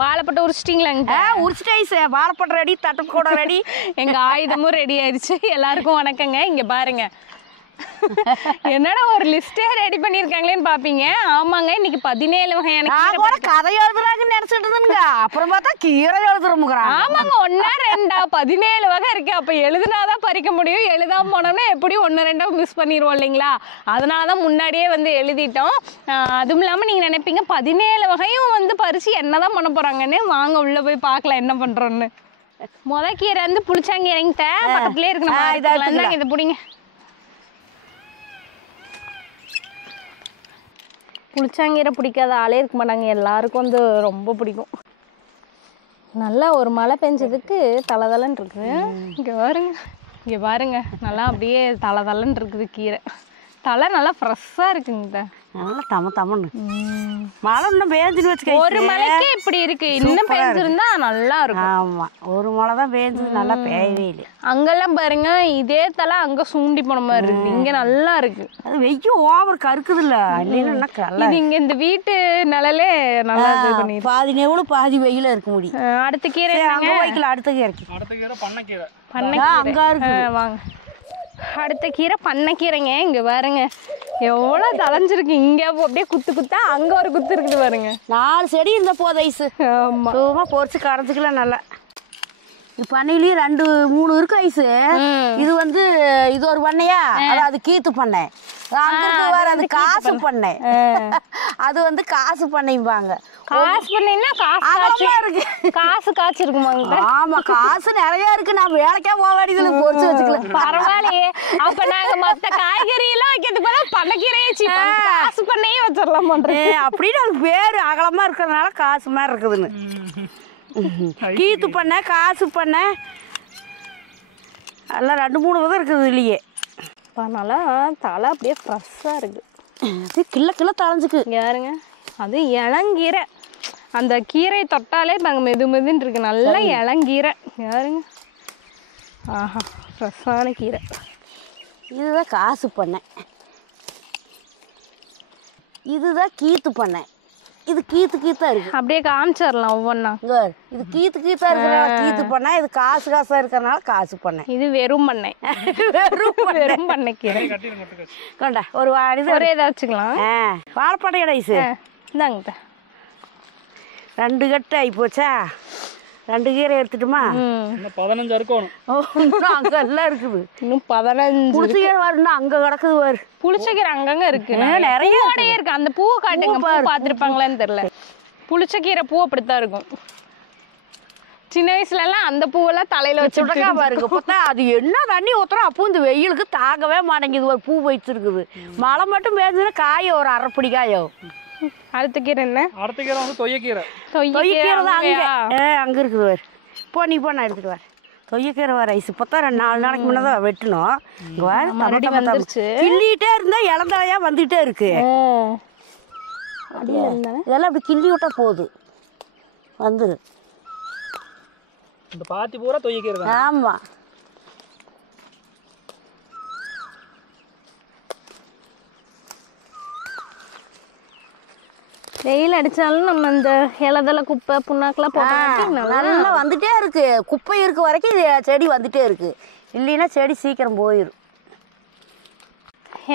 வாழைப்பட்டை உரிச்சிட்டிங்களாங்க? உரிச்சிட்டேன். வாழைப்பட்டை ready, தட்டு கூட ready, எங்கள் ஆயுதமும் ரெடி ஆயிடுச்சு. எல்லாருக்கும் வணக்கங்க. இங்கே பாருங்க, என்னடா ஒரு லிஸ்டே ரெடி பண்ணிருக்காங்களேன்னு பாப்பீங்க. ஆமாங்க, இன்னைக்கு 17 வகையான கதை எழுதுறாங்கன்னு நினைச்சிட்டு இருந்தேங்க. அப்புறம் பார்த்தா கீரை எழுதுறோம். ஆமாங்க, 1 2 17 வகை இருக்கு. அப்ப எழுதுனாதான் பறிக்க முடியும். எழுதாம போனோம்னா எப்படியும் 1 2 மிஸ் பண்ணிடுவோம் இல்லைங்களா? அதனாலதான் முன்னாடியே வந்து எழுதிட்டோம். அதுவும் இல்லாம நீங்க நினைப்பீங்க 17 வகையும் வந்து பறிச்சு என்னதான் பண்ண போறாங்கன்னு. வாங்க உள்ள போய் பார்க்கலாம் என்ன பண்றோம்னு. கீரை வந்து புளிச்சாங்கீரைங்க பக்கத்துலயே இருக்கணும். இதை பிடிங்க. புளிச்சாங்கீரை பிடிக்காத ஆளே இருக்க மாட்டாங்க. எல்லாருக்கும் வந்து ரொம்ப பிடிக்கும். நல்லா ஒரு மழை பெஞ்சதுக்கு தளதளன்னு இருக்குது. இங்கே பாருங்க நல்லா அப்படியே தளதளன்னு இருக்குது கீரை. தலை நல்லா ஃப்ரெஷ்ஷாக இருக்குங்க. நல்லா தமன்னு மழை இன்னும் பேஞ்சுன்னு வச்சுக்க. ஒரு மழைக்கே இப்படி இருக்கு, இன்னும் பேஞ்சிருந்தா நல்லா இருக்கும். ஆமா, ஒரு மழை தான் பேஞ்சது, நல்லா பேயவே இல்லை. அங்கெல்லாம் பாருங்க இதே தலை அங்க சூண்டி போன மாதிரி இருக்கு. இங்க நல்லா இருக்கு. அது வெய்ய ஓவர் கருக்குது இல்ல, இல்லைன்னா இங்க இந்த வீட்டு நிழலே நல்லா இது பண்ணி பாதி நெவுளு பாதி வெயில இருக்க முடியும். அடுத்த கீரை அங்க வைக்கல. அடுத்த கீரை பண்ணை அங்க இருக்கு. வாங்க, அடுத்த கீரை பண்ணைக்கீரைங்க. இங்க பாருங்க எவ்வளவு தளைஞ்சிருக்கு. இங்க அப்படியே குத்து குத்தா அங்க ஒரு குத்து இருக்குது பாருங்க. 4 செடி இருந்த போது ஐஸ். ஆமா, சும்மா பொறிச்சு கரைச்சிக்கலாம் நல்லா. இது பண்ணையிலயும் 2 3 இருக்கு ஐஸ். இது வந்து இது ஒரு பண்ணையா, அது கீத்து பண்ணை. அங்க வேற அது காசு பண்ணை. அது வந்து காசு பண்ணைம்பாங்க. காசு பண்ணீங்கன்னா காசு காய்ச்சி இருக்குமாங்க. ஆமா, காசு நிறைய இருக்கு. நான் வேலைக்கே போக வேண்டியது, பொறிச்சு வச்சுக்கலாம். பரவாயில்லையே. அப்ப நாங்க மொத்த காய்கறி எல்லாம் வைக்கிறது போல பண்ணைக்கீரையே காசு பண்ணையே வச்சிடலாம் பண்றேன். அப்படின்னு அது பேரு அகலமா இருக்கிறதுனால காசு மாதிரி இருக்குதுன்னு. கீத்து பண்ண காசு பண்ண எல்லாம் 2 3 விதம் இருக்குது இல்லையே. அதனால தலை அப்படியே ஃப்ரெஷ்ஷாக இருக்கு. கிள்ள கிள்ள தளைஞ்சுக்கு. யாருங்க அது இளங்கீரை. அந்த கீரை தொட்டாலே நாங்கள் மெது மெதுன்னு இருக்கு. நல்லா இளங்கீரை. யாருங்க, ஆஹா, ஃப்ரெஷ்ஷான கீரை. இதுதான் காசு பண்ணை, இதுதான் கீத்து பண்ணை. இது கீத்தா இருக்கு. அப்படியே காமிச்சிடலாம் ஒவ்வொன்றா. இது கீத்தா இருக்கிறனால கீத்து பண்ணை. இது காசா இருக்கிறனால காசு பண்ணை. இது வெறும் பண்ணை. வெறும் பண்ணை கீரை. கொண்டா ஒரு ஒரே இதை வச்சுக்கலாம். வாழைப்பட்டை ரைஸ் இந்தாங்க. 2 கட்டு ஆகி போச்சா? 2 கீரை எடுத்துட்டுமா? 15 இருக்கணும். அங்க எல்லாம் இருக்குது. இன்னும் 15 புளிச்சக்கீரை வரும்னா அங்க கிடக்குது. வரு புளிச்சக்கீரை அங்கங்க இருக்கு. நிறைய இருக்கு. அந்த பூவை காட்டுங்க. பூ பார்த்துருப்பாங்களான்னு தெரியல. புளிச்சக்கீரை பூ அப்படித்தான் இருக்கும். சின்ன வயசுல எல்லாம் அந்த பூவெல்லாம் தலையில வச்சுட்டா பாருங்க. பார்த்தா அது என்ன தண்ணி ஊத்துறோம். அப்போ இந்த வெயிலுக்கு தாங்கவே மாட்டேங்குது. ஒரு பூ வச்சிருக்குது. மழை மட்டும் பேசுதுன்னா காய ஒரு அரைப்படி காயும். அடுத்த கீரை என்ன? அடுத்த கீரை வந்து தொய்யக்கீரை. தொய்யக்கீரை தான் அங்க இருக்குது. வரு போ, நீ போ, நான் எடுத்துட்டு வரேன். தொய்யக்கீரை வர ஐஸ். இப்போத்தான் 4 நாளைக்கு முன்னதான் வெட்டணும். கிள்ளிட்டே இருந்தா இளந்தலையா வந்துட்டே இருக்கு. இதெல்லாம் அப்படி கிள்ளி விட்டா போகுது, வந்துரு. இந்த பாத்தி பூரா தொய்யக்கீரை தான். ஆமா, வெயில் அடிச்சாலும் நம்ம இந்த இலதலை குப்பை புண்ணாக்கெல்லாம் போட்டு நல்லா வந்துட்டே இருக்கு. குப்பை இருக்க வரைக்கும் செடி வந்துட்டே இருக்கு. இல்லைன்னா செடி சீக்கிரம் போயிடும்.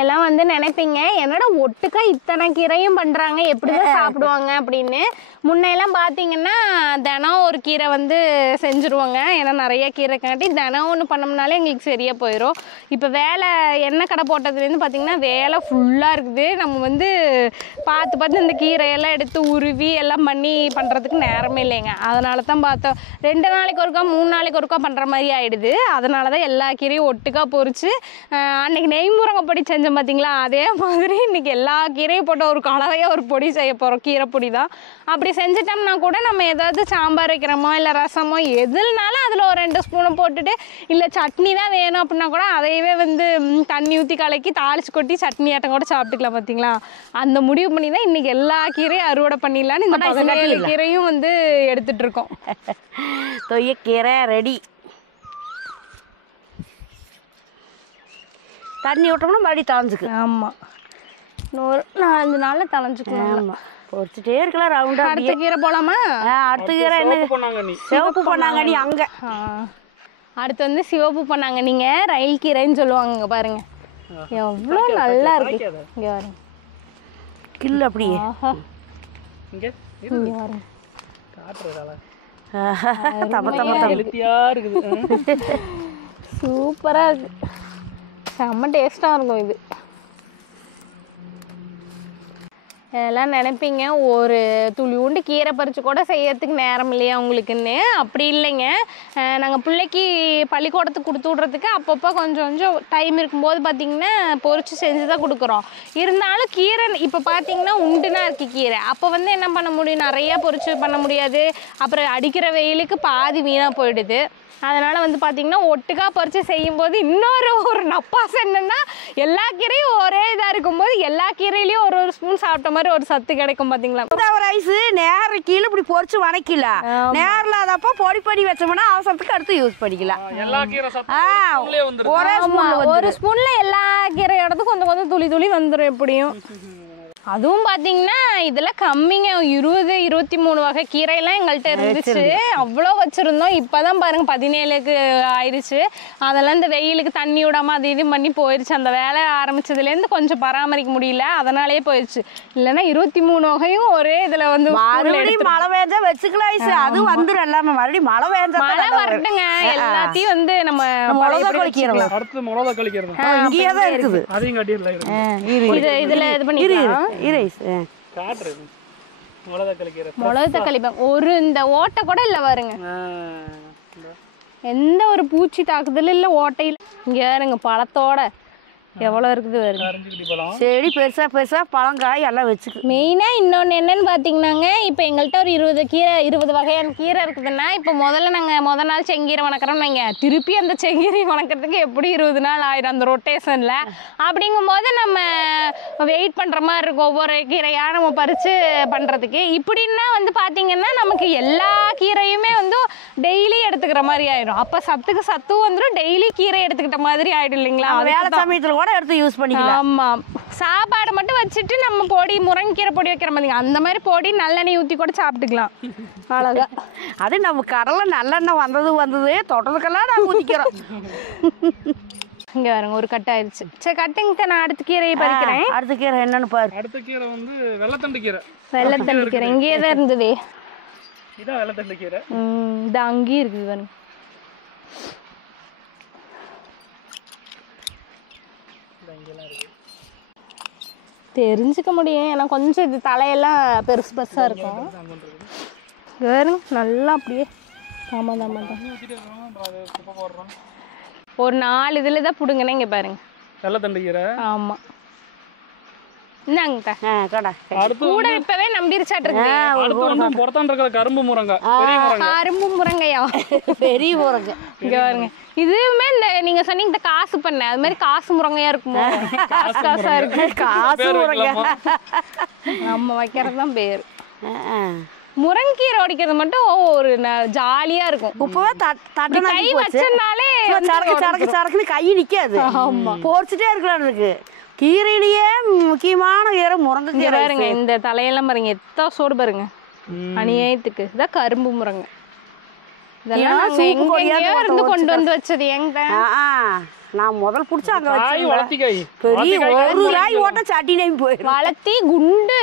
எல்லாம் வந்து நினைப்பீங்க என்னடா ஒட்டுக்கா இத்தனை கீரையும் பண்ணுறாங்க, எப்படிதான் சாப்பிடுவாங்க அப்படின்னு. முன்னையெல்லாம் பார்த்தீங்கன்னா தினம் ஒரு கீரை வந்து செஞ்சுருவாங்க. ஏன்னா நிறைய கீரை காட்டி தினம் ஒன்று பண்ணோம்னாலே எங்களுக்கு சரியாக போயிடும். இப்போ வேலை எண்ணெய் கடை போட்டதுலேருந்து பார்த்திங்கன்னா வேலை ஃபுல்லாக இருக்குது. நம்ம வந்து பார்த்து இந்த கீரையெல்லாம் எடுத்து உருவி எல்லாம் பண்ணி பண்ணுறதுக்கு நேரமே இல்லைங்க. அதனால தான் பார்த்தோம் 2 நாளைக்கு ஒருக்கா 3 நாளைக்கு ஒருக்கா பண்ணுற மாதிரி ஆகிடுது. அதனால தான் எல்லா கீரையும் ஒட்டுக்கா பொறிச்சு அன்றைக்கி நெய்முருங்கை பொடி செஞ்சோம் பார்த்தீங்களா, அதே மாதிரி இன்றைக்கி எல்லா கீரையும் போட்ட ஒரு கலவையாக ஒரு பொடி செய்ய போகிறோம். கீரை பொடி தான். அப்படி செஞ்சிட்டோம்னா கூட நம்ம ஏதாவது சாம்பார் வைக்கிறோமோ இல்லை ரசமோ எதுனாலும் அதில் ஒரு 2 ஸ்பூனை போட்டுட்டு, இல்லை சட்னி தான் வேணும் அப்படின்னா கூட அதையவே வந்து தண்ணி ஊற்றி கலக்கி தாளிச்சு கொட்டி சட்னி ஆட்டம் கூட சாப்பிட்டுக்கலாம். பார்த்தீங்களா, அந்த முடிவு பண்ணி தான் இன்றைக்கி எல்லா கீரையும் அறுவடை பண்ணிடலான்னு இந்த 17 கீரையும் வந்து எடுத்துகிட்டு இருக்கோம். தொய்யக்கீரை ரெடி. தண்ணி விட்டோம்னா மறுபடியும் தளைஞ்சுக்கு. ஆமாம், இன்னொரு 4 நாளில் தளைஞ்சுக்கலாம். ஆமாம், பொரிச்சுட்டே இருக்கலாம் ரவுண்டா. அடுத்த கீரை போலாமா? அடுத்த கீரை என்ன? பொன்னாங்கண்ணி. சிவப்பு பொன்னாங்கண்ணி அங்க. அடுத்து வந்து சிவப்பு பண்ணாங்க. நீங்க ரயில் கீரைன்னு சொல்லுவாங்க. இங்க பாருங்க எவ்வளோ நல்லா இருக்கு. இங்க பாருங்க கில்லு அப்படியே. இங்க இங்க பாருங்க காட்டுறதால தம தம தம ஹெல்த்தியா இருக்குது. சூப்பரா இருக்கு. செம்ம டேஸ்டா இருக்கும் இது. எல்லாம் நினைப்பீங்க ஒரு துளியூண்டு கீரை பறித்து கூட செய்யறதுக்கு நேரம் இல்லையா உங்களுக்குன்னு. அப்படி இல்லைங்க. நாங்கள் பிள்ளைக்கு பள்ளிக்கூடத்துக்கு கொடுத்து விட்றதுக்கு அப்பப்போ கொஞ்சம் கொஞ்சம் டைம் இருக்கும்போது பார்த்திங்கன்னா பொரிச்சு செஞ்சு தான் கொடுக்குறோம். இருந்தாலும் கீரை இப்போ பார்த்திங்கன்னா உண்டுனா இருக்குது கீரை. அப்போ வந்து என்ன பண்ண முடியும், நிறையா பொரிச்சு பண்ண முடியாது. அப்புறம் அடிக்கிற வெயிலுக்கு பாதி வீணாக போயிடுது. அதனால் வந்து பார்த்திங்கன்னா ஒட்டுக்காக பறித்து செய்யும்போது ஒரு நப்பாசை என்னென்னா எல்லா கீரையும் ஒரே இதாக இருக்கும்போது எல்லா கீரையிலையும் ஒரு ஸ்பூன் சாப்பிட்ட மாதிரி ஒரு சத்து கிடைக்கும். பார்த்தீங்களா ரைஸ் நேர கீழே இப்படி பொரிச்சு வணக்கலாம். நேரில் அதப்போ பொடி பண்ணி வச்சோம்னா அவசரத்துக்கு அடுத்து யூஸ் பண்ணிக்கலாம். எல்லா கீரை சத்தும் ஒரு ஸ்பூன்ல எல்லா கீரையோடது கொஞ்சம் கொஞ்சம் துளி துளி வந்துடும் எப்படியும். அதுவும் பார்த்தீங்கன்னா இதெல்லாம் கம்மிங்க. 20-23 வகை கீரையெல்லாம் எங்கள்கிட்ட இருந்துச்சு. அவ்வளோ வச்சுருந்தோம். இப்போ தான் பாருங்கள் 17க்கு ஆயிடுச்சு. அதெல்லாம் இந்த வெயிலுக்கு தண்ணி விடாமல் அது இது பண்ணி போயிடுச்சு. அந்த வேலை ஆரம்பிச்சதுலேருந்து கொஞ்சம் பராமரிக்க முடியல, அதனாலேயே போயிடுச்சு. இல்லைன்னா 23 வகையும் ஒரே இதில் வந்து மறுபடியும் மழை பெஞ்சா வச்சுக்கலாம். அது வந்துடும் எல்லாமே. மறுபடியும் மழை பெஞ்சா மழை வரட்டுங்க. எல்லாத்தையும் வந்து நம்ம அடுத்து மிளகா கழிக்கிறது இங்கேயே தான் இருக்குது. அதையும் காட்டிடல. இதில் இது பண்ணிக்கலாம். மிளகா தக்காளிப்பாங்க. ஒரு இந்த ஓட்டை கூட இல்லை பாருங்க. எந்த ஒரு பூச்சி தாக்குதலும் இல்லை ஓட்டையில். இங்க பாருங்க பழத்தோட எவ்வளோ இருக்குது பாருங்க. செடி பெருசா பெருசா பழங்காய் எல்லாம் வச்சுக்கு. மெயினாக இன்னொன்று என்னன்னு பார்த்தீங்கன்னாங்க, இப்போ எங்கள்கிட்ட ஒரு 20 வகையான கீரை இருக்குதுன்னா, இப்போ முதல்ல நாள் செங்கீரை வணக்கிறோம்னு வைங்க, திருப்பி அந்த செங்கீரை வணக்கிறதுக்கு எப்படி 20 நாள் ஆயிடும் அந்த ரொட்டேஷனில். அப்படிங்கும்போது நம்ம வெயிட் பண்ணுற மாதிரி இருக்கும் ஒவ்வொரு கீரையாக நம்ம பறித்து பண்ணுறதுக்கு. இப்படின்னா வந்து பார்த்தீங்கன்னா நமக்கு எல்லா கீரையுமே வந்து டெய்லி எடுத்துக்கிற மாதிரி ஆயிடும். அப்போ சத்துக்கு சத்தும் வந்துடும், டெய்லி கீரை எடுத்துக்கிட்ட மாதிரி ஆயிடும் இல்லைங்களா? வேலை சமயத்தில் எடுத்து யூஸ் பண்ணிக்கலாம். ஆமா, சாப்பாடு மட்டும் வச்சுட்டு நம்ம பொடி முருங்கைக்கீரை பொடி வைக்கிற மாதிரி அந்த மாதிரி பொடி நல்லெண்ணெய் ஊற்றி கூட சாப்பிட்டுக்கலாம். அழகா அது நம்ம கடலை நல்லெண்ணெய் வந்தது தொட்டதுக்கெல்லாம் நான் ஊற்றிக்கிறோம். இங்க பாருங்க ஒரு கட்டு ஆயிடுச்சு. சரி கட்டுங்க, நான் அடுத்த கீரையை பறிக்கிறேன். அடுத்த கீரை என்னன்னு பாரு. அடுத்த கீரை வந்து வெள்ளத்தண்டு கீரை. வெள்ளத்தண்டு கீரை இங்கேயே தான் இருந்தது. இதான் வெள்ளத்தண்டு கீரை. இது அங்கேயும் இருக்குது பாருங்க. தெரிஞ்சுக்க முடியும். ஏன்னா கொஞ்சம் இது தலையெல்லாம் பெருசு பெருசாக இருக்கும். பாருங்க நல்லா அப்படியே. ஆமாம் ஆமாம் தான். ஒரு 4 இதில் தான் பிடுங்கண்ணே. இங்கே பாருங்க வெள்ளத்தண்டு கீரை. ஆமாம் இந்தாங்க கூட இப்பவே நம்பிருச்சாட்டு. கரும்பு முருங்கை. கரும்பு முருங்கையா? பெரிய முருங்கை. இங்க பாருங்க. இதுவுமே இந்த நீங்க சொன்னீங்க இந்த காசு பண்ண அது மாதிரி காசு முருங்கையா இருக்குமோ? காசா இருக்கு. காசு முருங்கை நம்ம வைக்கிறது தான் பேர். முருங்கீரை உடைக்கிறது மட்டும் ஒரு ஜாலியா இருக்கும். இப்பவே கை வச்சனாலே சரக்குன்னு கை நிக்காது. போர்ச்சிட்டே இருக்கலாம். இருக்கு கீரையிலேயே முக்கியமான கீரை முருங்கை கீரை. பாருங்க இந்த தலையெல்லாம் பாருங்க எத்தனை சோடு பாருங்க. அநியாயத்துக்கு இதான் கரும்பு முருங்கை. இதெல்லாம் இருந்து கொண்டு வந்து வச்சது எங்க நான் முதல் பிடிச்ச அங்க பெரிய ஒரு காய் ஓட்ட சட்டி நம்பி போயிடும். வளர்த்தி குண்டு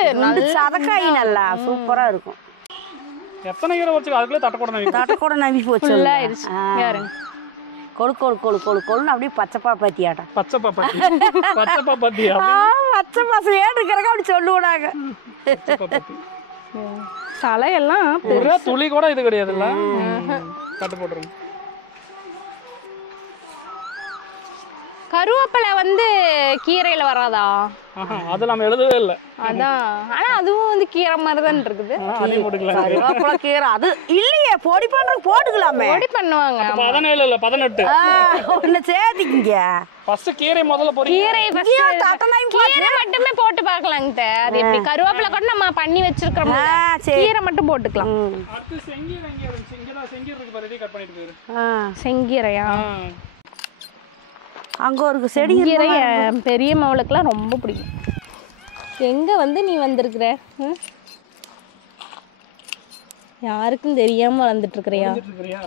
சதக்காய் நல்லா சூப்பரா இருக்கும். எத்தனை கீரை வச்சு அதுக்குள்ளே தட்டக்கூட நம்பி போச்சு. கொழு கொழு கொழு கொழு கொழுன்னு அப்படியே பச்சைப்பா பாத்தியாட்டம். பச்சை பசங்க இருக்கிறக்க அப்படி சொல்லுவாங்க. தலையெல்லாம் துளி கூட இது கிடையாதுல்ல. கட்டு போட்டுருங்க. கருவேப்பிலை வந்து கீரையில வராதா? அது நம்ம எழுதவே இல்லை. அதான். ஆனா அதுவும் வந்து கீரை மாதிரி தான் இருக்குது. கருவேப்பிலை கீரை அது இல்லையே பொடி பண்றதுக்கு போட்டுக்கலாமே. பொடி பண்ணுவாங்க. 17 இல்ல 18 ஒன்னு சேர்த்திங்க. ஃபர்ஸ்ட் கீரை முதல்ல பொடி. கீரை கீரை மட்டுமே போட்டு பார்க்கலாங்க. அது எப்படி கருவேப்பிலை கூட நம்ம பண்ணி வச்சிருக்கோம். கீரை மட்டும் போட்டுக்கலாம். அடுத்து செங்கீரை செங்கீரை இருக்கு பாரு. கட் பண்ணிட்டு போயிரு. செங்கீரையா? அங்கே ஒரு செடி கீரை பெரிய மவளுக்கெல்லாம் ரொம்ப பிடிக்கும். எங்கே வந்து நீ வந்திருக்கிற? யாருக்கும் தெரியாம வளர்ந்துட்டு இருக்கிறியா? இருக்கிறியா?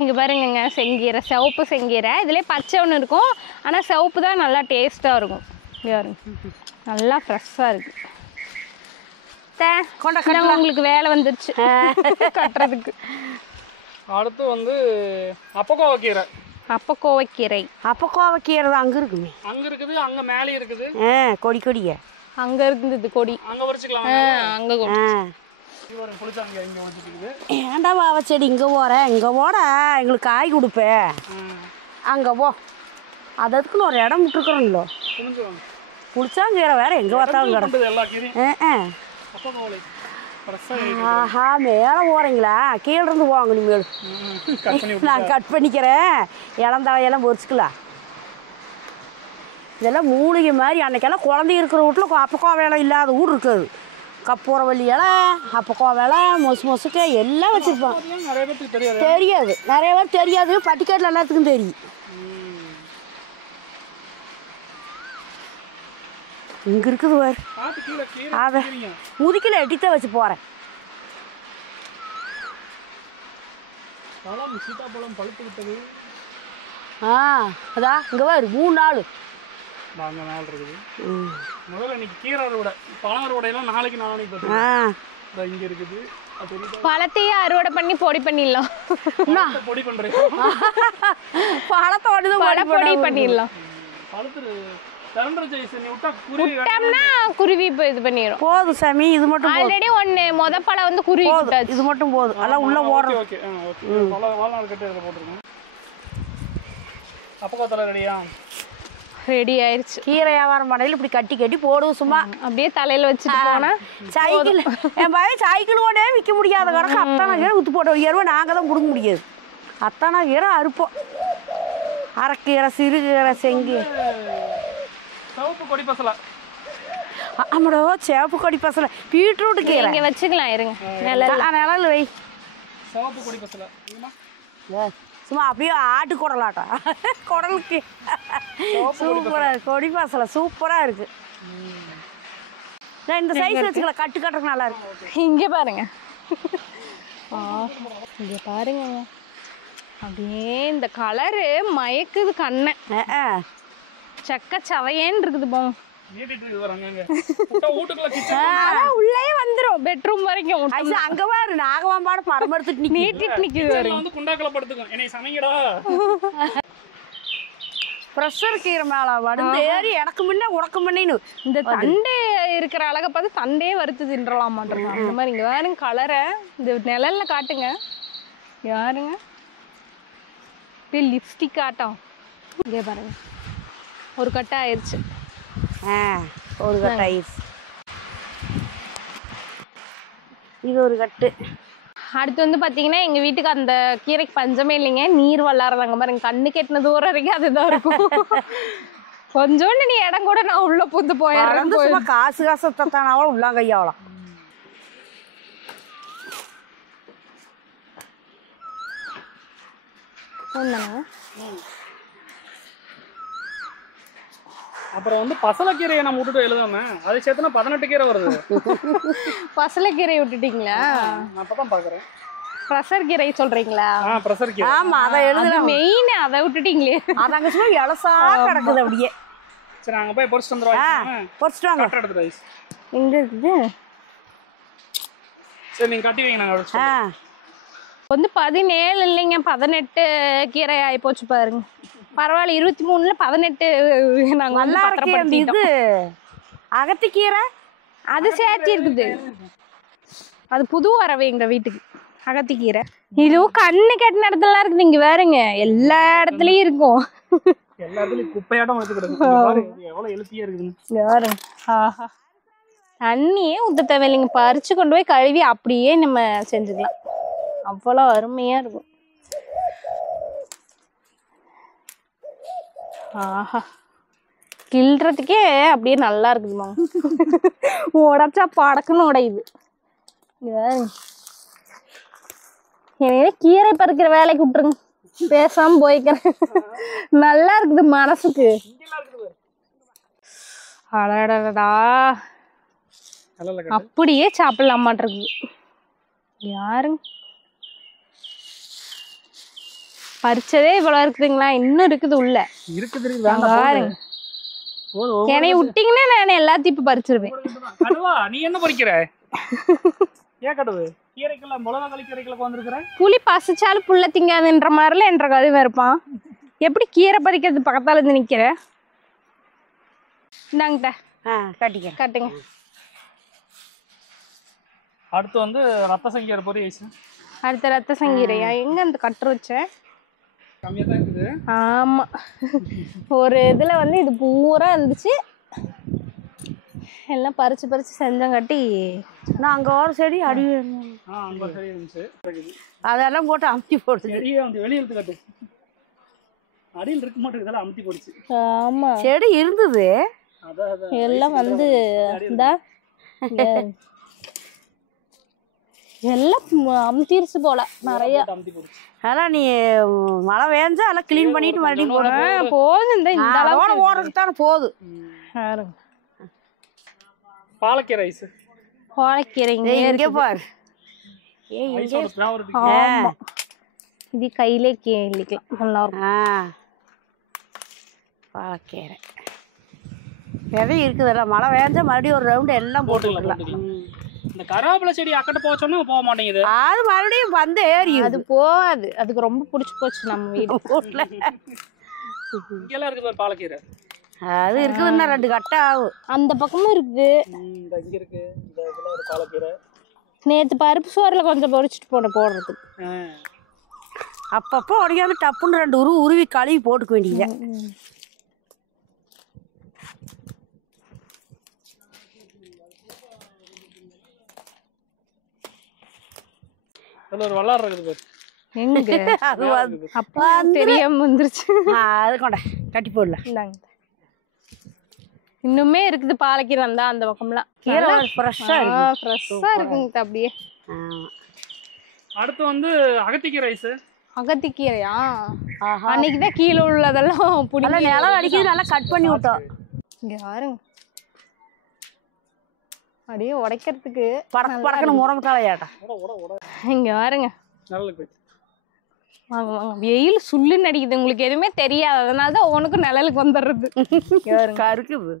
இங்க பாருங்கங்க, செங்கீரை, சிவப்பு செங்கீரை. இதுலேயே பச்சை ஒன்று இருக்கும், ஆனால் சிவப்பு தான் நல்லா டேஸ்ட்டாக இருக்கும். இங்க பாருங்க, நல்லா ஃப்ரெஷ்ஷாக இருக்கு. உங்களுக்கு வேலை வந்துருச்சு கட்டுறதுக்கு. அடுத்து வந்து அப்பக்கோவக்கீரை. அப்பக்கோவக்கீரை. அப்பக்கோவக்கீரை தான் அங்கே இருக்குமே. அங்கே இருக்குது, அங்கே மேலே இருக்குது. கொடி கொடிய அங்கே இருக்குது கொடி, அங்கே பறிச்சுக்கலாம். அங்கே கொடி. புளிச்சாங்க இங்கே வந்துருக்குது. ஏன்டா வாவ செடி இங்கே போகிறேன், இங்கே போட எங்களுக்கு காய் கொடுப்பேன், அங்கே போ. அதுக்குன்னு ஒரு இடம் விட்டுருக்குறோங்களோ. புளிச்சாங்கீரை வேற எங்கே பார்த்தாலும் கிடக்கு. எல்லா கீரையும் ஆஹா, மேலே போகிறீங்களா? கீழே இருந்து போவாங்க இனிமேல். நான் கட் பண்ணிக்கிறேன், இளந்தலையெல்லாம் பொறிச்சிக்கலாம். இதெல்லாம் மூலிகை மாதிரி. அன்னைக்கெல்லாம் குழந்தை இருக்கிற வீட்டில் அப்பக்கோவ இலை இல்லாத ஊர் இருக்காது. கப்பூரவள்ளி இலை, அப்பக்கோவ இலை, மொசுக்கு எல்லாம் வச்சுருப்பான். தெரியாது, நிறைய பேர் தெரியாது. பட்டிக்காட்டில் எல்லாத்துக்கும் தெரியும். இங்கே இருக்குது பாரு. அதை முதுக்கில் எட்டித்தான் வச்சு போகிறேன். சீதாப்பழம் பழுத்து விட்டது. அதான் இங்கே பாரு, 3 நாள் நாங்க நாள் இருக்குது. முதல்ல இன்னைக்கு கீரை அறுவடை, பழம் அறுவடையெல்லாம் நாளைக்கு நாளைக்கு இங்க இருக்குது. பழத்தையே அறுவடை பண்ணி பொடி பண்ணிடலாம். பொடி பண்றேன். பழத்தை பொடி பண்ணிடலாம். பழத்து குருவி இது பண்ணிரும். போதும் சாமி, இது மட்டும் ஆல்ரெடி ஒன்னு முத பழம் வந்து குருவி விட்டாச்சு. இது மட்டும் போதும். எல்லாம் உள்ள ஓடுறோம். Okay okay. வால்நாள் கட்டி அதுல போட்டுருங்க. அப்பக்கோவ ரெடியா? ரெடி ஆயிருச்சு. கீரை வியாபாரம் பண்ணையில் இப்படி கட்டி கட்டி போடுவோம். சும்மா அப்படியே தலையில வச்சுட்டு போனா சைக்கிள், என் பையன் சைக்கிள் கொண்டே விற்க முடியாத கணக்கு அத்தானா கீரை ஊற்றி போட்ட ஏறுவோம். நாங்கள் தான் கொடுக்க முடியாது. அத்தானா கீரை அறுப்போம். அரைக்கீரை, சிறுகீரை, செங்கீரை, சிவப்பு கொடி பசலை. ஆமாடோ, சிவப்பு கொடி பசலை, பீட்ரூட் கீரை. இங்கே வச்சுக்கலாம் இருங்க. நிழல் வை. சிவப்பு கொடி பசலை சும்மா அப்படியே ஆட்டு குடலாட்டா குடலுக்கு. சூப்பராக இருக்கு கொடி பசலை, சூப்பராக இருக்கு. இந்த சைஸ் வச்சுக்கலாம், கட்டு கட்டுறதுக்கு நல்லா இருக்கு. இங்கே பாருங்க, இங்கே பாருங்க, அப்படியே இந்த கலரு மயக்குது கண்ணை. சக்க சவையேன்னு இருக்குது. போங்க, உள்ளே வந்துரும் பெட்ரூம் வரைக்கும். அங்க பாரு, நாகவாம்பாட பரமரத்துட்டு நீட்டிட்டு நிக்குது. குண்டாக்கல படுத்துக்கும் என்னை சமைங்கடா. ப்ரெஷர் கீரை மேல வடுந்து ஏறி எனக்கு முன்ன உனக்கு முன்னு இந்த தண்டே இருக்கிற அழகை பார்த்து தண்டே வறுத்து தின்றலாம் மாட்டோம். அந்த மாதிரி இங்க பாருங்க கலரை, இந்த நிழல்ல காட்டுங்க. யாருங்க லிப்ஸ்டிக் ஆட்டம். இங்கே பாருங்க, ஒரு கட்டை ஆயிடுச்சு. ஒரு கட்டு ஆயிடுச்சு. இது ஒரு கட்டு. அடுத்து வந்து பார்த்தீங்கன்னா எங்கள் வீட்டுக்கு அந்த கீரைக்கு பஞ்சமே இல்லைங்க. நீர் வல்லாரதாங்க பாருங்க, கண்ணு கெட்டின தூரம் வரைக்கும் அதுதான் இருக்கும். கொஞ்சோண்டு நீ இடம் கூட நான் உள்ள பூந்து போயிடுறேன். காசு காசு தத்தானாவோ உள்ளாங்கையாவலாம். அப்புறம் வந்து பசலைக்கீரையை நம்ம விட்டுட்டு எழுதாம அதை சேர்த்துனா 18 கீரை வருது. பசலைக்கீரை விட்டுட்டீங்களா? அப்பதான் பாக்குறேன். பிரஷர் கீரை சொல்றீங்களா? பிரஷர் கீரை. ஆமா, அதை எழுதுற மெயின் அதை விட்டுட்டீங்களே. அதாங்க சும்மா இலசா கிடக்குது அப்படியே. சரி, அங்க போய் பொரிச்சிட்டு வந்துருவாங்க. பொரிச்சிட்டு வாங்க. கட் எடுத்து ரைஸ் எங்க இருக்குது? சரி, நீங்க கட்டி வைங்க, நாங்க அடிச்சு. வந்து 17 இல்லைங்க, 18 கீரை ஆகி போச்சு பாருங்க. பரவாயில்ல, 23ல 18 நாங்க நல்லா இருக்கு. இது அகத்திக்கீரை அது சேர்த்து இருக்குது. அது புது வரவே எங்க வீட்டுக்கு அகத்திக்கீரை. இதுவும் கண்ணு கெட்டின இடத்துல இருக்குது. இங்க வேறுங்க எல்லா இடத்துலயும் இருக்கும். எல்லா இடத்துலயும் குப்பையாட்டம் வந்து கிடக்கு. எவ்வளவு எழுத்தியா இருக்குதுன்னு பாருங்க. ஆஹா, தண்ணியே ஊத்த தேவையில்லைங்க, பறிச்சு கொண்டு போய் கழுவி அப்படியே நம்ம செஞ்சுக்கலாம். அவ்வளோ அருமையா இருக்கும். ஆஹா, கிள்றதுக்கே அப்படியே நல்லா இருக்குதுமா. உடைச்சா படக்குன்னு உடையுது. என்ன கீரை பறிக்கிற வேலைக்கு விட்டுருங்க, பேசாம போய்க்கிறேன். நல்லா இருக்குது மனசுக்கு. அடடா, அப்படியே சாப்பிடலாமான் இருக்குது. யாருங்க பறிச்சதே இவ்வளவு இருக்குதுங்களா? இன்னும் இருக்குது உள்ள. இருக்குது பாருங்க. என்னைய விட்டீங்கன்னா நான் எல்லாத்தையும் இப்ப பறிச்சிருவேன். கடுவா நீ என்ன பறிக்கிற? ஏன் கடுவு கீரைக்கெல்லாம் மிளகா களி கீரைக்கெல்லாம் வந்திருக்கிறேன். புளி பசிச்சாலும் புள்ள திங்காதுன்ற மாதிரிலாம் என்ற கழுவை இருப்பான். எப்படி கீரை பறிக்கிறது பக்கத்தால இருந்து நிக்கிற? இந்தாங்க கட்டிக்க கட்டுங்க. அடுத்து வந்து ரத்த சங்கியார் பொரி ஐஸ். அடுத்த ரத்த சங்கீரையா? எங்க அந்த கட்டுற வச்சேன்? கம்மியா தான் இருக்குது. ஆமா, ஒரு இதுல வந்து இது பூரா இருந்துச்சு, எல்லாம் பறிச்சு பறிச்சு செஞ்சங்காட்டி. நான் அங்க ஒரு செடி அடி அங்க சரி இருந்துச்சு. அதெல்லாம் போட்டு அமுத்தி போடுது. செடியை வந்து வெளியே எடுத்து காட்டு. அடியில் இருக்க மாட்டேங்குது, அமுத்தி போடுச்சு. ஆமா, செடி இருந்தது எல்லாம் வந்து எல்லாம் அமுத்திருச்சு போல நிறைய. அதெல்லாம் நீ மழை வேஞ்சா எல்லாம் கிளீன் பண்ணிட்டு மறுபடியும் போடுறேன். போதும் இந்த அளவுக்கு ஓடுறதுக்கு தானே போதும். பாலக்கீரை ஐஸ். பாலக்கீரை இங்கே பாரு. இது கையிலே கிள்ளிக்கலாம், நல்லா இருக்கும். பாலக்கீரை விதை இருக்குதுல்ல, மழை வேஞ்சா மறுபடியும் ஒரு ரவுண்டு எல்லாம் போட்டுக்கலாம். இந்த கருவேப்பிலை செடி அக்கட்ட போக சொன்னா போக மாட்டேங்குது. அது மறுபடியும் வந்து ஏறி அது போகாது, அதுக்கு ரொம்ப பிடிச்சி போச்சு நம்ம வீடு. இங்கெல்லாம் இருக்குது பாலக்கீரை. அது இருக்குதுன்னா 2 கட்டை ஆகும். அந்த பக்கமும் இருக்குது. இங்க இருக்கு இந்த இதுல ஒரு பாலக்கீரை. நேத்து பருப்பு சோறுல கொஞ்சம் பொரிச்சிட்டு போடுறதுக்கு. அப்பப்போ உடையாந்து டப்புன்னு 2 உருவி கழுவி போட்டுக்க வேண்டியது. ஒரு வல்லார் இருக்குது பாரு. எங்க அது அப்பா தெரியாம வந்துருச்சு. அது கொண்ட கட்டி போடலாம். இந்தாங்க, இன்னுமே இருக்குது பாலக்கீரை. வந்தா அந்த பக்கம்லாம் கீரை ஃப்ரெஷ்ஷா இருக்குங்க அப்படியே. அடுத்து வந்து அகத்திக்கீரை ஐஸ். அகத்திக்கீரையா? அன்னைக்குதான் கீழே உள்ளதெல்லாம் புடிங்க நிலம் அடிக்கிறது நல்லா கட் பண்ணி விட்டோம். இங்க பாருங்க, அப்படியே உடைக்கிறதுக்கு படக்கணும் முறங்கத்தாலையாட்டா. இங்க பாருங்க, வாங்க வாங்க. வெயில் சுள்ளுன்னு அடிக்குது, உங்களுக்கு எதுவுமே தெரியாது, அதனாலதான் உனக்கும் நிழலுக்கு வந்துடுறது. இருக்குது.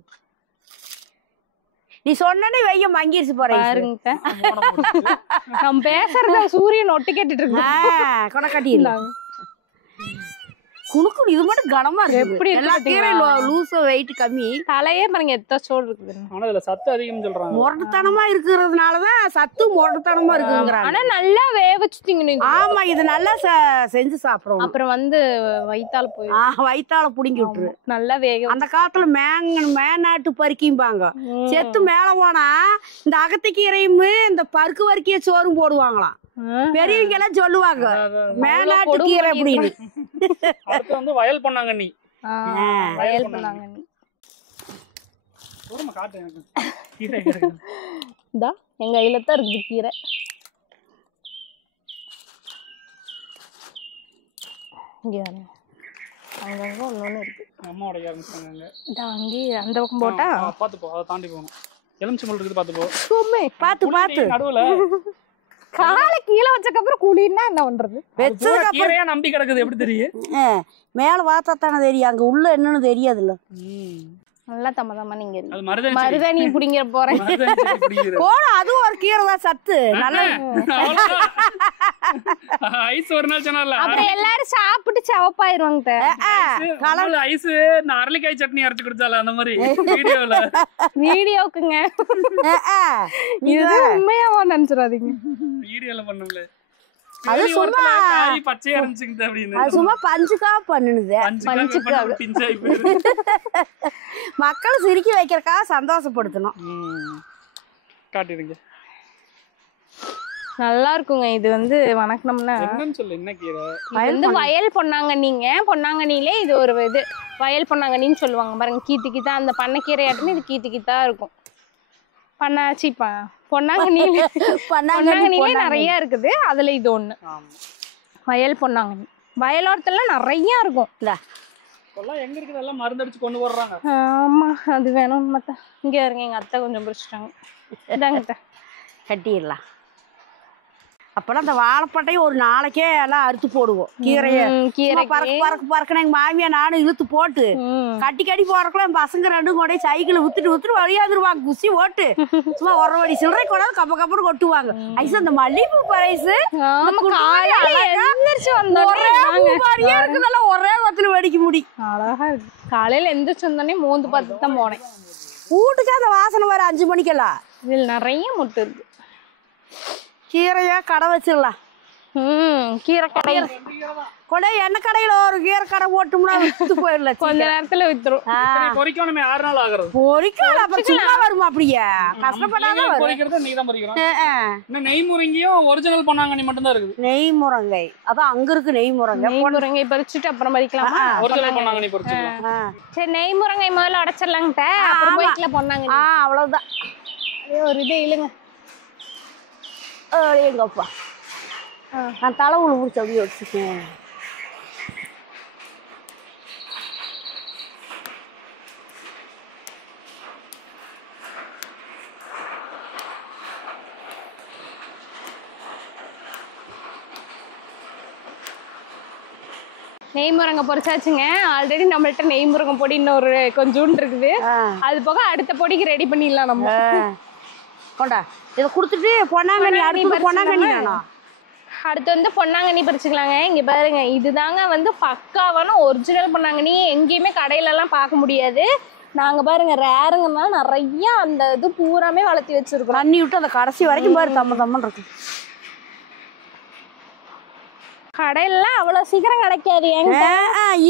நீ சொன்னே வெய்ய மங்கிருச்சு பாருங்க. நம்ம பேசுறத சூரியன் ஒட்டு கேட்டுட்டு இருக்கு. கொடை கட்டிடலாம். குணுக்கு இது மட்டும் கனமா இருக்கு. எப்படி எல்லா கீரை லூஸ் வெயிட் கம்மி. தலையே பாருங்க எத்த சோடு இருக்குது. ஆனா இதுல சத்து அதிகம் சொல்றாங்க. முரட்டுத்தனமா இருக்கிறதுனாலதான் சத்து முரட்டுத்தனமா இருக்குங்கிறாங்க. ஆனா நல்லா வேவச்சுட்டீங்க. ஆமா, இது நல்லா செஞ்சு சாப்பிடுவோம். அப்புறம் வந்து வயித்தால போய் வயித்தால புடுங்கி விட்டுரு. நல்லா வேக. அந்த காலத்துல மேநாட்டு பருக்கிம்பாங்க. செத்து மேல போனா இந்த அகத்திக்கீரையும் இந்த பருக்கு வறுக்கிய சோறும் போடுவாங்களாம். பெரியவங்க எல்லாம் சொல்லுவாங்க மேநாட்டு கீரை அப்படின்னு. அடுத்து வந்து வயல் பண்ணாங்கண்ணி. வயல் பண்ணாங்கண்ணி தூரமா காட்டு எனக்கு. கீரை இதா எங்க கையில தான் இருக்குது கீரை. இங்க அங்கங்க ஒண்ணு இருக்கு. அம்மாவோட ஆரம்பிச்சாங்க. அங்கேயே அந்த பக்கம் போட்டா பார்த்து போ, அதை தாண்டி போகணும். எலுமிச்சம்பழம் இருக்குது, பார்த்து போ. சும்மே பார்த்து நடுவுல காலை கீழே வச்சக்கப்புறம் குளின்னா என்ன பண்றது? கீரையா நம்பி கிடக்குது, எப்படி தெரியும்? மேல பார்த்தா தானே தெரியும், அங்க உள்ள என்னன்னு தெரியாதுல்ல. நல்லா தம்மதமா நீங்க மருதாணி புடிங்கிற போறேன். அதுவும் ஒரு கீரை தான், சத்து நல்லா. ஐஸ் ஒரு நாள் சொன்னால அப்புறம் எல்லாரும் சாப்பிட்டு சவப்பாயிருவாங்க. ஐஸ் அரளிக்காய் சட்னி அரைச்சு குடிச்சால அந்த மாதிரி வீடியோக்குங்க. இது உண்மையாவா நினைச்சிடாதீங்க, வீடியோல பண்ணும்ல. அது சும்மா பச்சையா இருந்துச்சு அப்படின்னு. அது சும்மா பஞ்சுக்காக பண்ணுது. மக்கள் சிரிக்க வைக்கிறக்காக சந்தோஷப்படுத்தணும். காட்டிடுங்க, நல்லா இருக்குங்க. இது வந்து வணக்கம்னா என்னன்னு சொல்லு, என்ன கீரை? இது வந்து வயல் பொன்னாங்கண்ணிங்க. பொன்னாங்கண்ணிலே இது ஒரு இது வயல் பொன்னாங்கண்ணின்னு சொல்லுவாங்க பாருங்க. கீத்து கீத்தா அந்த பண்ணைக்கீரை ஆட்டுன்னு இது கீத்து கீத்தா இருக்கும். பொன்னாங்கண்ணிலே நிறைய இருக்குது, அதுல இது ஒண்ணு வயல் பொன்னாங்கண்ணி. வயலோரத்துல நிறைய இருக்கும். எங்க இருக்குது எல்லாம் மருந்தடிச்சு கொண்டு போடுறாங்க. ஆமா, அது வேணும். மத்த இங்க இருங்க, எங்க அத்தை கொஞ்சம் பிடிச்சிட்டாங்க. இதாங்க கட்டிடலாம். அப்பெல்லாம் அந்த வாழைப்பட்டையும் ஒரு நாளைக்கே எல்லாம் அறுத்து போடுவோம் கீரையை. பறக்குன்னு எங்க மாமியா நானும் இழுத்து போட்டு கட்டி போறக்குள்ள என் பசங்க ரெண்டும் கூட சைக்கிள் வித்துட்டு வழியாந்துருவாங்க குசி ஓட்டு. சும்மா ஒரு வடி சில்லறை கொண்டாந்து கப்பன்னு கொட்டுவாங்க. ஐசு அந்த மல்லிகைப்பூ பரைசு ஒரே வத்துல வெடிக்க முடி. அழகா இருக்கு. காலையில எந்திரிச்சு வந்தோடனே மோந்து பார்த்து தான் போனேன். வீட்டுக்கு அந்த வாசனை வர 5 மணிக்கெல்லாம். இதில் நிறைய முட்டை இருக்கு. கீரையா கடை வச்சிடலாம். கீரை கடை கொடை எண்ணெய் கடையில ஒரு கீரை கடை போட்டோம்னா வித்து போயிடலாம். கொஞ்ச நேரத்துல வித்துரும். பொரிக்கணுமே 6 நாள் ஆகுறது. பொரிக்கல அப்புறம் சும்மா வருமா? அப்படியே கஷ்டப்படாதான் வரும். பொரிக்கிறது நீ தான் பொரிக்கணும். இன்னும் நெய் முருங்கையும் ஒரிஜினல் பொன்னாங்கண்ணி மட்டும் தான் இருக்குது. நெய் முருங்கை அதான் அங்க இருக்கு. நெய் முருங்கை முருங்கை பறிச்சுட்டு அப்புறம் பறிக்கலாமா? ஒரிஜினல் பொன்னாங்கண்ணி பறிச்சுக்கலாம். சரி, நெய் முருங்கை முதல்ல அடைச்சிடலாங்கிட்ட அப்புறம் போய்க்கல பொன்னாங்க. அவ்வளவுதான். ஒரு இது இல்லைங்க எங்கப்பா நான் தலை உள்ள முடிச்சு அப்படியே வச்சுக்கேன். நெய் முருங்கை பொரிச்சாச்சுங்க. ஆல்ரெடி நம்மள்ட்ட நெய் முருங்கை பொடி இன்னொரு கொஞ்சோண்டு இருக்குது. அது போக அடுத்த பொடிக்கு ரெடி பண்ணிடலாம் நம்ம. கொண்டா இதை கொடுத்துட்டு பொன்னாங்கண்ணி அடுத்து பொன்னாங்கண்ணி வேணும். அடுத்து வந்து பொன்னாங்கண்ணி பறிச்சுக்கலாங்க. இங்க பாருங்க, இதுதாங்க வந்து பக்காவான ஒரிஜினல் பொன்னாங்கண்ணி. எங்கேயுமே கடையில எல்லாம் பார்க்க முடியாது. நாங்க பாருங்க ரேருங்கனால நிறைய அந்த இது பூராமே வளர்த்தி வச்சிருக்கோம். தண்ணி விட்டு அந்த கடைசி வரைக்கும் பாரு தம்மன்னு இருக்கு. கடையில அவ்வளவு சீக்கிரம் கிடைக்காது.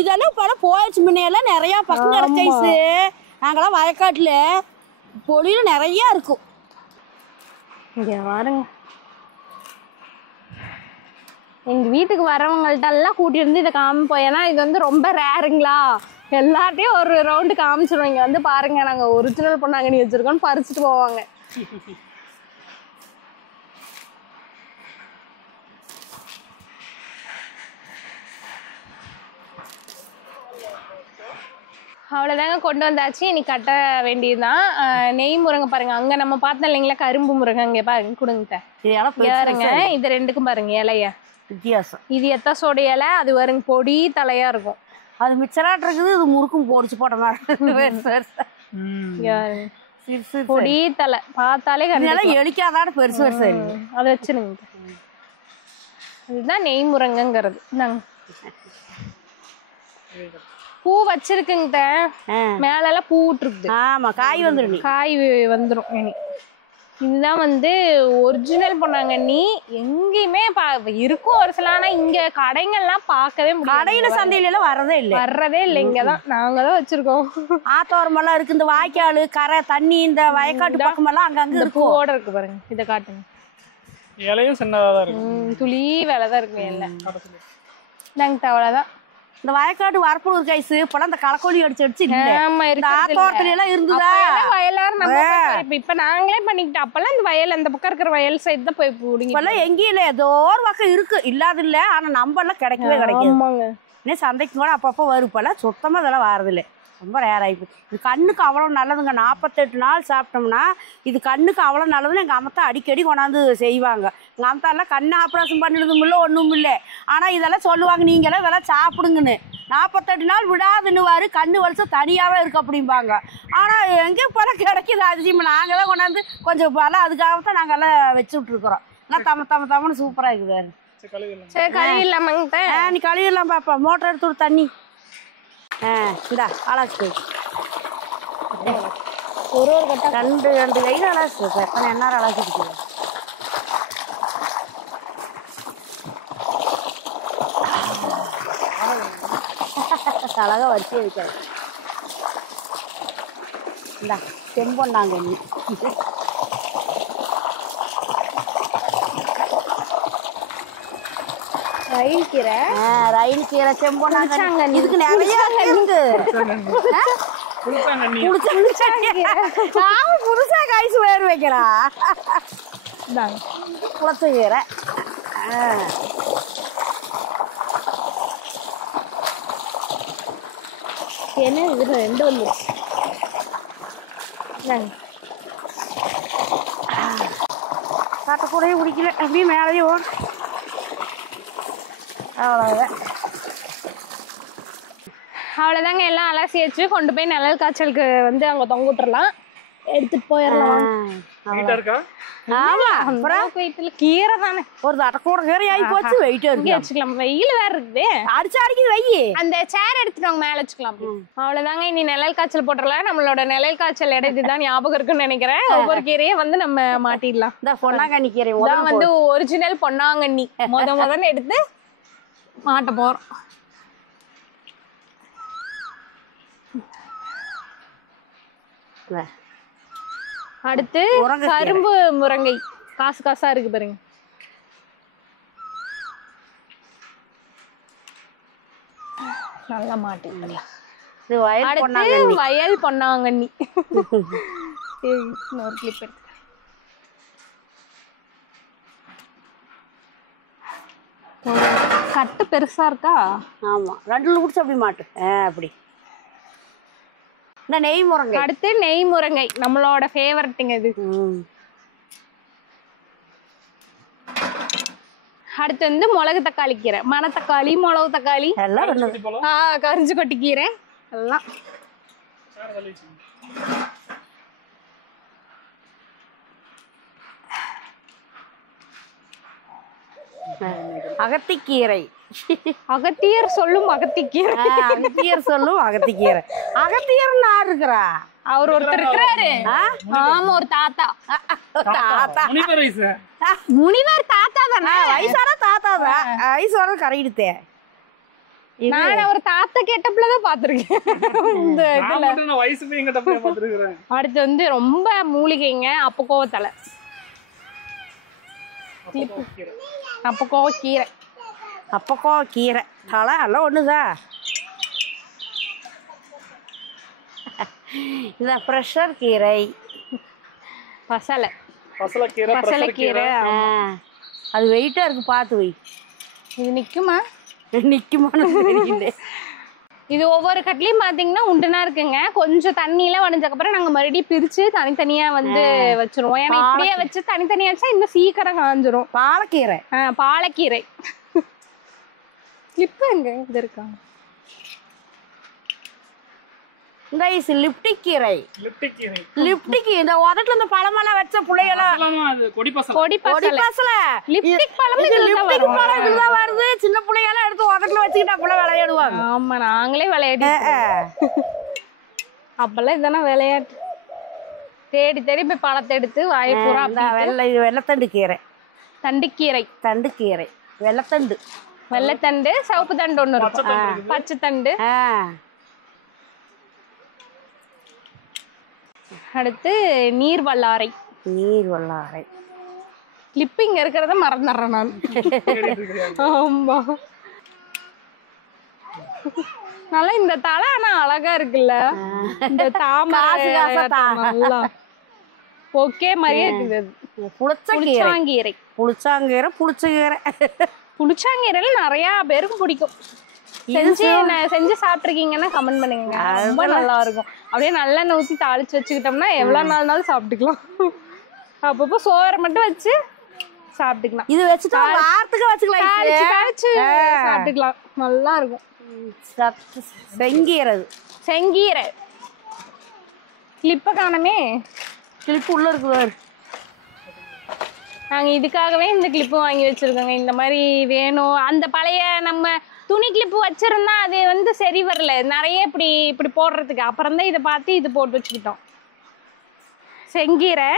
இதெல்லாம் பல போயிடுச்சு. முன்னையெல்லாம் நிறைய பக்கம் கிடைச்சாச்சு. நாங்கெல்லாம் வயக்காட்டுல பொழியில நிறைய இருக்கும். இங்க பாருங்க, எங்க வீட்டுக்கு வரவங்கள்ட்ட எல்லாம் கூட்டிட்டு வந்து இதை காமிப்போம். ஏன்னா இது வந்து ரொம்ப ரேருங்களா. எல்லாத்தையும் ஒரு ரவுண்டு காமிச்சிருவோம். இங்க வந்து பாருங்க, நாங்க ஒரிஜினல் பொன்னாங்கண்ணி வச்சிருக்கோம்னு பறிச்சுட்டு போவாங்க. அவ்வளோதாங்க, கொண்டு வந்தாச்சு. இன்னைக்கு கட்ட வேண்டியதுதான். நெய் முருங்கை பாருங்க, அங்க நம்ம பார்த்தோம் இல்லைங்களா கரும்பு முருங்கை. இங்க பாருங்க கொடுங்க பாருங்க. இது ரெண்டுக்கும் பாருங்க இலைய வித்தியாசம். இது எத்தசோட இலை, அது வருங்க பொடி தலையா இருக்கும். அது மிச்சராட்டு இருக்குது. இது முறுக்கும் போடிச்சு போட்ட மாதிரி பொடி தலை பார்த்தாலே எலிக்காதாட பெருசு பெருசு. அதை வச்சிருங்க. இதுதான் நெய் முருங்கைங்கிறது. நாங்க பூ வச்சிருக்குங்க. மேல எல்லாம் பூ விட்டுருக்கு. ஆமா, காய் வந்துடும். காய் வந்துடும். இனி இதுதான் வந்து ஒரிஜினல் பொன்னாங்கண்ணி. எங்கேயுமே இருக்கும் ஒரு சில. ஆனா இங்க கடைங்கள்லாம் பார்க்கவே முடியாது. கடையில சந்தையில எல்லாம் வரதே இல்லை. இங்கதான் நாங்க தான் வச்சிருக்கோம். ஆத்தோரமெல்லாம் இருக்கு. இந்த வாய்க்கால் கரை தண்ணி இந்த வயக்காட்டு பக்கமெல்லாம் அங்கங்க பூவோட இருக்கு பாருங்க. இதை காட்டுங்க. இலையும் சின்னதா இருக்கு. துளி வேலைதான் இருக்கு எல்லாம். நாங்க அவ்வளவுதான். இந்த வயக்காட்டு வரப்பூர் கைசு இப்பெல்லாம் இந்த கலக்கோழி அடிச்சு ஆத்தோரத்துல எல்லாம் இருந்துதா வயலார். இப்ப நாங்களே பண்ணிக்கிட்டோம். அப்பெல்லாம் இந்த வயல் அந்த பக்கம் இருக்கிற வயல் சைடு தான் போய் பிடிங்க. இப்பெல்லாம் எங்கேயும் இல்லை. ஏதோ ஒரு பக்கம் இருக்கு, இல்லாத இல்ல. ஆனா நம்ம எல்லாம் கிடைக்கவே கிடைக்காது. இன்னும் சந்தைக்கு கூட அப்பப்போ வரும். இப்பெல்லாம் சுத்தமா இதெல்லாம் வரதில்லை. ரொம்ப ரேர் ஆகிப்போச்சு. இது கண்ணுக்கு அவ்வளோ நல்லதுங்க. 48 நாள் சாப்பிட்டோம்னா இது கண்ணுக்கு அவ்வளோ நல்லதுன்னு எங்கள் அம்மத்தா அடிக்கடி கொண்டாந்து செய்வாங்க. எங்கள் அம்மத்தாலாம் கண்ணு ஆப்ரேஷன் பண்ணிடுதும் இல்லை, ஒன்றும் இல்லை. ஆனால் இதெல்லாம் சொல்லுவாங்க, நீங்களாம் இதெல்லாம் சாப்பிடுங்கன்னு. 48 நாள் விடாதுன்னுவாரு. கண்ணு வலிச்சா தனியாகவே இருக்கு அப்படிம்பாங்க. ஆனால் எங்கே போல கிடைக்கிது அதிசயம். நாங்கள் தான் கொண்டாந்து கொஞ்சம் பலம் அதுக்காகத்தான் நாங்கள் எல்லாம் வச்சு விட்ருக்குறோம். ஆனால் தம்மன்னு சூப்பராக இருக்குது. சரி, கழுவிடலாமாங்க? நீ கழுவிடலாம் பாப்பா. மோட்டர் எடுத்து விடு தண்ணி. இந்தா அலாசு. ஒரு கட்டா 2 கையில் அலாசு. எத்தனை எந்நேரம் அலாசிருக்கு. அழகா வச்சு வைக்காது. இந்தா செம்பொன்னாங்க. ரயில் கீரை. ரயில் கீரை செம்பொன்னாங்க. இதுக்கு நிறைய இருக்கு. புதுசா காய்ச்சி வேறு வைக்கலாம். குளத்து கீரை. என்ன இது 2 வந்துருச்சு. தட்டக்கூடையே பிடிக்கல, அப்படியே மேலேயே ஓடும். அவ்வளோதான். அவ்வளோதாங்க, எல்லாம் அலசியாச்சு. கொண்டு போய் நிழல் காய்ச்சலுக்கு வந்து அங்கே தொங்க விட்டுறலாம். எடுத்துட்டு போயிடலாம். நீட்டா இருக்கா? ஆமா, அப்புறம் வீட்டுல கீரை தானே, ஒரு தட்டக்கூட கீரை ஆகி போச்சு. வெயிட் இருக்கு, வச்சுக்கலாம். வெயில் வேற இருக்குது, அடிச்சு அடிக்குது. வெயி அந்த சேர் எடுத்துட்டு அவங்க மேல வச்சுக்கலாம். அவ்வளவுதாங்க, இனி நிழல் காய்ச்சல் போட்டுடலாம். நம்மளோட நிழல் காய்ச்சல் இதுதான் ஞாபகம் இருக்குன்னு நினைக்கிறேன். ஒவ்வொரு கீரையை வந்து நம்ம மாட்டிடலாம். இந்த பொன்னாங்கண்ணி கீரை வந்து ஒரிஜினல் பொன்னாங்கண்ணி முதல்ல எடுத்து மாட்ட போறோம். அடுத்து கரும்பு முருங்கை காசு காசா இருக்கு பாருங்க. நல்லா மாட்டிக்கலாம். அடுத்து வயல் பொன்னாங்கண்ணி. இன்னொரு கிளிப் எடுத்து கட்டு பெருசா இருக்கா? ஆமா, ரெண்டுல குடிச்சு அப்படி மாட்டு. அப்படி இந்த நெய் முருங்கை. அடுத்து நெய் முருங்கை, நம்மளோட ஃபேவரட்டுங்க இது. அடுத்து வந்து மிளகு தக்காளி கீரை, மணத்தக்காளி, மிளகு தக்காளி எல்லாம், கரிஞ்சு கொட்டி கீரை எல்லாம். அகத்திக்கீரை. அகத்தியர் சொல்லும் அகத்திக்கீரை. அகத்தியர் சொல்லும் அகத்திக்கீரை. அகத்தியர் யார் இருக்கிறா? அவர் ஒருத்தர் இருக்கிறாரு. ஆமா, ஒரு தாத்தா. முனிவர் தாத்தா தானே? வயசான தாத்தா தான். வயசான கரையிடுத்தே. நான் ஒரு தாத்தா கேட்டப்பலதான் பாத்துருக்கேன். அடுத்து வந்து ரொம்ப மூலிகைங்க, அப்பக்கோவத்தலை, அப்பக்கோவ கீரை. அப்பக்கோவ கீரை தலை எல்லாம் ஒண்ணுதான். இந்த பிரஷர் கீரை, பசலைக்கீரை, அது வெயிட்டா இருக்கு, பார்த்து வை. இது நிக்குமா? நிக்குமான்னு தெரியல. இது ஒவ்வொரு கட்லையும் பாத்தீங்கன்னா உண்டுனா இருக்குங்க. கொஞ்சம் தண்ணியில வடிஞ்சக்கப்புறம் நாங்க மறுபடியும் பிரிச்சு தனித்தனியா வந்து வச்சிருவோம். ஏன்னா இப்படியே வச்சு தனித்தனியா வச்சா இன்னும் சீக்கிரம் காஞ்சிரும். பாலக்கீரை. பாலக்கீரை. இப்ப எங்க இது இருக்காங்க. இந்த லிப்டிக் கீரை. லிப்டிக் இந்த உதட்டுல இந்த பழமெல்லாம் வச்ச பிள்ளைகளாம் கொடி பசலை. லிப்டிக் பழம் இதுதான் வருது. சின்ன பிள்ளைகளாம் எடுத்து உதட்டுல வச்சுக்கிட்டு அப்பெல்லாம் விளையாடுவாங்க. ஆமா, நாங்களே விளையாடி அப்பெல்லாம் இதெல்லாம் விளையாட்டு. தேடி தேடி போய் பழத்தை எடுத்து வாயை பூரா. வெள்ளத்தண்டு கீரை. தண்டுக்கீரை. தண்டுக்கீரை, வெள்ளத்தண்டு. வெள்ளத்தண்டு, சிவப்பு தண்டு ஒண்ணு இருக்கும், பச்சை தண்டு. அடுத்து நீர் வல்லாரை. நீர் வல்லாரை. கிளிப்பிங் இருக்கிறத மறந்துடுறேன் நான். ஆமா, நல்லா இந்த தலை ஆனா அழகா இருக்குல்ல. இந்த தாமரை ஓகே மாதிரியே இருக்குது. புளிச்சாங்கீரை. புளிச்சாங்கீரை, புளிச்சகீரை. புளிச்சாங்கீரையில நிறைய பேருக்கு பிடிக்கும். செஞ்சு சாப்பிட்டுருக்கீங்கன்னா கமெண்ட் பண்ணுங்க, ரொம்ப நல்லா இருக்கும். அப்படியே நல்லெண்ணெய் ஊற்றி தாளிச்சு வச்சுக்கிட்டோம்னா எவ்வளவு நாள்னாலும் சாப்பிட்டுக்கலாம். அப்பப்போ சோறை மட்டும் வச்சு சாப்பிட்டுக்கலாம். இது வச்சுட்டா வாரத்துக்கு வச்சுக்கலாம், தாளிச்சு சாப்பிட்டுக்கலாம், நல்லா இருக்கும். செங்கீரை. செங்கீரை கிளிப்பை காணமே. கிளிப்பு உள்ள இருக்குவாரு. நாங்க இதுக்காகவே இந்த கிளிப்பு வாங்கி வச்சிருக்கோங்க. இந்த மாதிரி வேணும். அந்த பழைய நம்ம துணி கிளிப்பு வச்சிருந்தா அது வந்து சரி வரல, நிறைய இப்படி இப்படி போடுறதுக்கு. அப்புறம் தான் இதை பார்த்து இது போட்டு வச்சுக்கிட்டோம். செங்கீரை.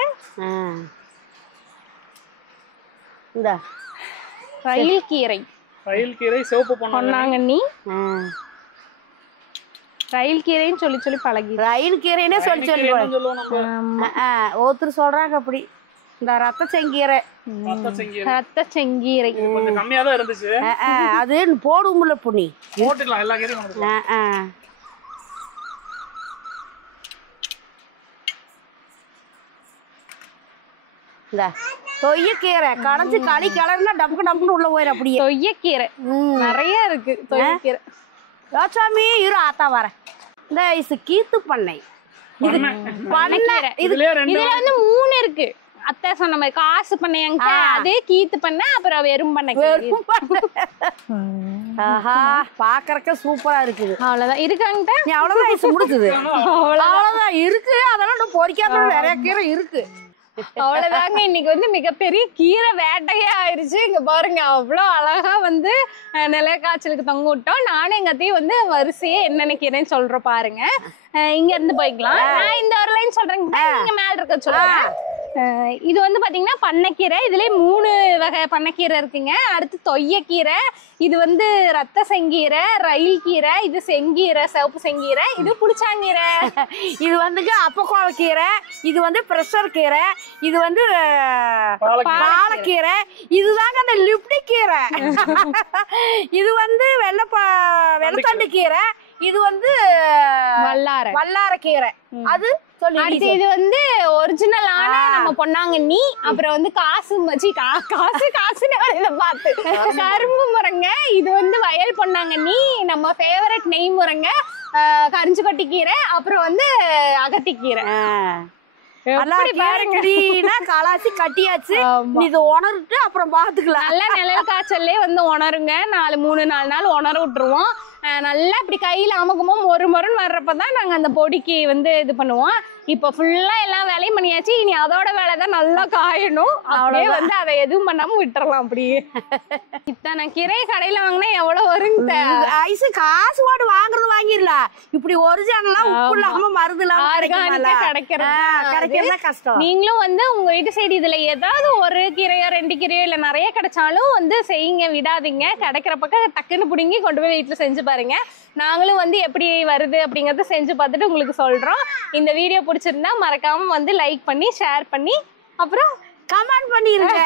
இந்த ரயில் கீரை. ரயில் கீரை, சிவப்பு பொன்னாங்கண்ணி. ரயில் கீரைன்னு சொல்லி சொல்லி பழகி. ரயில் கீரைன்னே சொல்லி சொல்லி ஒருத்தர் சொல்றாங்க அப்படி. இந்த ரத்த செங்கீரை. ரத்த செங்கீரை கொஞ்சம் கம்மியா தான் இருந்துச்சு. அது போடும்ல புண்ணி போட்டுக்கலாம், எல்லா கீரையும். இந்த தொய்யக்கீரை கடைஞ்சி களி கிளறுனா டப்புக்கு டப்புன்னு உள்ள போயிடும். அப்படியே தொய்யக்கீரை நிறைய இருக்கு. தொய்யக்கீரை யோசாமி இரு ஆத்தா வர. இந்த கீத்து பண்ணை. இதுல வந்து 3 இருக்கு. அத்தை சொன்ன மாதிரி காசு பண்ணையாங்க அதே கீத்து பண்ண அப்புறம் வெறும் பண்ண ஆஹா பாக்குறக்க சூப்பரா இருக்குது. அவ்வளவுதான் இருக்காங்க. நீ அவ்வளவுதான் ஐஸ் முடிச்சுது. அவ்வளவுதான் இருக்கு. அதெல்லாம் இன்னும் பொரிக்காத நிறைய கீரை இருக்கு. அவ்வளவுதாங்க. இன்னைக்கு வந்து மிகப்பெரிய கீரை வேட்டையே ஆயிடுச்சு. இங்க பாருங்க அவ்வளவு அழகா வந்து நிலக்காய்ச்சலுக்கு தொங்க விட்டோம். நானும் எங்க அத்தையும் வந்து வரிசையே என்னென்ன கீரைன்னு சொல்றோம் பாருங்க. இங்க இருந்து போய்க்கலாம். நான் இந்த ஒரு லைன் சொல்றேன், நீங்க மேல இருக்க சொல்லுங்க. இது வந்து பாத்தீங்கன்னா பண்ணைக்கீரை. இதுலயே 3 வகை பண்ணைக்கீரை இருக்குங்க. அடுத்து தொய்யக்கீரை, இது வந்து ரத்த செங்கீரை, ரயில் கீரை, இது செங்கீரை, சிவப்பு செங்கீரை, இது புளிச்சாங்கீரை. இது வந்துங்க அப்பக்கோவ கீரை, இது வந்து பிரஷர் கீரை, இது வந்து பாலக்கீரை, இதுதாங்க அந்த லிப்டி கீரை. இது வந்து வெள்ளத்தண்டு கீரை, இது வந்து வல்லார கீரை. அது அடுத்து இது வந்து ஒரிஜினலான நம்ம பொன்னாங்கண்ணி. அப்புறம் வந்து காசுன்னு பார்த்து கரும்பு முருங்க. இது வந்து வயல் பொன்னாங்கண்ணி, நம்ம ஃபேவரட் நெய் முருங்க, கரிஞ்சு கொட்டி கீரை, அப்புறம் வந்து அகத்திக்கீரை. கலாசி கட்டியாச்சு. இது உணர்ட்டு அப்புறம் பாத்துக்கலாம். நல்லா நிழல் காய்ச்சல்லே வந்து உணருங்க. 3-4 நாள் உணர விட்டுருவோம். நல்லா இப்படி கையில அமுகமும் ஒரு முரண் வர்றப்பதான் நாங்க அந்த பொடிக்கு வந்து இது பண்ணுவோம். இப்ப ஃபுல்லா எல்லாம் வேலையும் பண்ணியாச்சு. இனி அதோட வேலைதான் நல்லா காயணும். அப்படியே வந்து அதை எதுவும் பண்ணாம விட்டுறலாம். அப்படியே இத்தனை கீரை கடையில வாங்கினா எவ்வளவு வருங்க? ஐஸ் காசு போட்டு வாங்குறது வாங்கிடலாம். இப்படி ஒரிஜினலா உப்பு இல்லாம மருந்து இல்லாம கிடைக்கிறது கஷ்டம். நீங்களும் வந்து உங்க வீட்டு சைடு இதுல ஏதாவது ஒரு கீரையோ 2 கீரையோ இல்ல நிறைய கிடைச்சாலும் வந்து செய்யுங்க, விடாதீங்க. கிடைக்கிற பக்கம் டக்குன்னு பிடிங்கி கொண்டு போய் வீட்டுல செஞ்சு பாருங்க. நாங்களும் வந்து எப்படி வருது அப்படிங்கறத செஞ்சு பார்த்துட்டு உங்களுக்கு சொல்றோம். இந்த வீடியோ பிடிச்சிருந்தா மறக்காம வந்து லைக் பண்ணி ஷேர் பண்ணி அப்புறம் கமெண்ட் பண்ணிருங்க.